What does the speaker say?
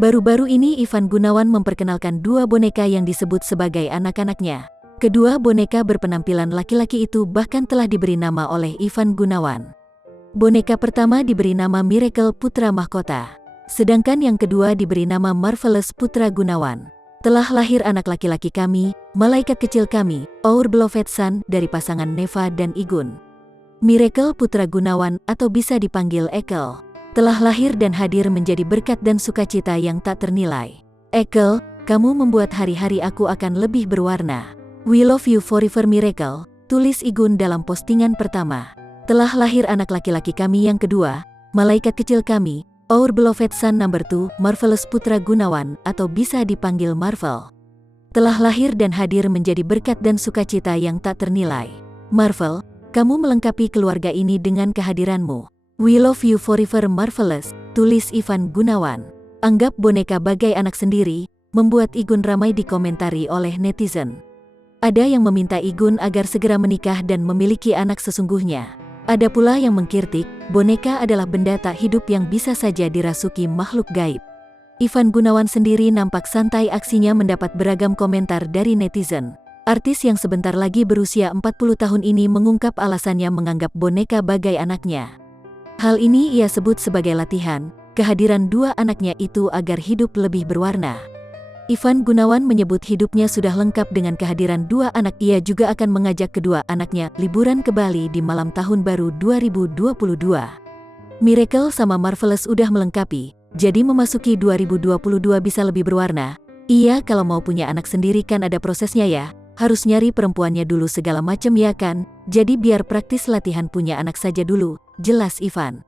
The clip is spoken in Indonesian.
Baru-baru ini Ivan Gunawan memperkenalkan dua boneka yang disebut sebagai anak-anaknya. Kedua boneka berpenampilan laki-laki itu bahkan telah diberi nama oleh Ivan Gunawan. Boneka pertama diberi nama Miracle Putra Mahkota, sedangkan yang kedua diberi nama Marvelous Putra Gunawan. Telah lahir anak laki-laki kami, malaikat kecil kami, Our Beloved Son, dari pasangan Neva dan Igun. Miracle Putra Gunawan atau bisa dipanggil Ekel, telah lahir dan hadir menjadi berkat dan sukacita yang tak ternilai. Ekel, kamu membuat hari-hari aku akan lebih berwarna. We love you forever Miracle, tulis Igun dalam postingan pertama. Telah lahir anak laki-laki kami yang kedua, malaikat kecil kami, Our Beloved Son number 2, Marvelous Putra Gunawan atau bisa dipanggil Marvel. Telah lahir dan hadir menjadi berkat dan sukacita yang tak ternilai. Marvel, kamu melengkapi keluarga ini dengan kehadiranmu. We love you forever Marvelous, tulis Ivan Gunawan. Anggap boneka bagai anak sendiri, membuat Igun ramai dikomentari oleh netizen. Ada yang meminta Igun agar segera menikah dan memiliki anak sesungguhnya. Ada pula yang mengkritik, boneka adalah benda tak hidup yang bisa saja dirasuki makhluk gaib. Ivan Gunawan sendiri nampak santai, aksinya mendapat beragam komentar dari netizen. Artis yang sebentar lagi berusia 40 tahun ini mengungkap alasannya menganggap boneka bagai anaknya. Hal ini ia sebut sebagai latihan, kehadiran dua anaknya itu agar hidup lebih berwarna. Ivan Gunawan menyebut hidupnya sudah lengkap dengan kehadiran dua anak. Ia juga akan mengajak kedua anaknya liburan ke Bali di malam tahun baru 2022. Miracle sama Marvelous udah melengkapi, jadi memasuki 2022 bisa lebih berwarna. Iya, kalau mau punya anak sendiri kan ada prosesnya ya, harus nyari perempuannya dulu segala macem ya kan, jadi biar praktis latihan punya anak saja dulu, jelas Ivan.